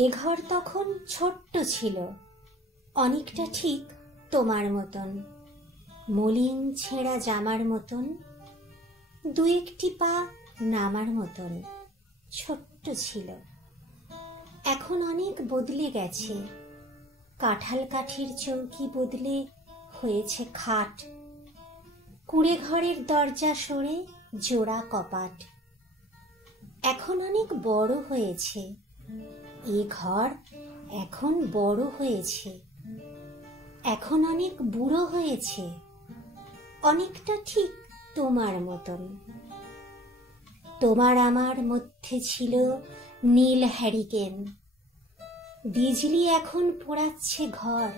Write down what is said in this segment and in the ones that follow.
এ ঘর তখন ছোট্ট ছিল, অনেকটা ঠিক তোমার মতন, মলিন ছেঁড়া জামার মতন, দু একটি পা নামার মতন ছোট্ট ছিল। এখন অনেক বদলে গেছে, কাঁঠাল কাঠির চৌকি বদলে হয়েছে খাট, কুঁড়ে ঘরের দরজা সরে জোড়া কপাট। এখন অনেক বড় হয়েছে এ ঘর, এখন বড় হয়েছে, এখন অনেক বুড়ো হয়েছে, অনেকটা ঠিক তোমার মতন। তোমার আমার মধ্যে ছিল নীল হ্যারিকেন, বিজলি এখন পোড়াচ্ছে ঘর।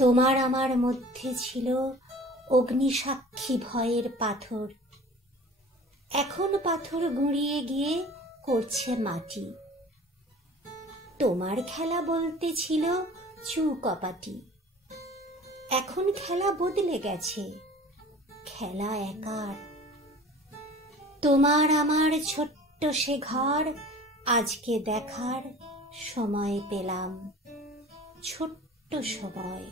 তোমার আমার মধ্যে ছিল অগ্নিসাক্ষী ভয়ের পাথর, এখন পাথর গুঁড়িয়ে গিয়ে করছে মাটি। তোমার খেলা বলতে ছিল চুকপাটি, এখন খেলা বদলে গেছে, খেলা একার। তোমার আমার ছোট্ট সে ঘর আজকে দেখার সময় পেলাম, ছোট্ট সময়।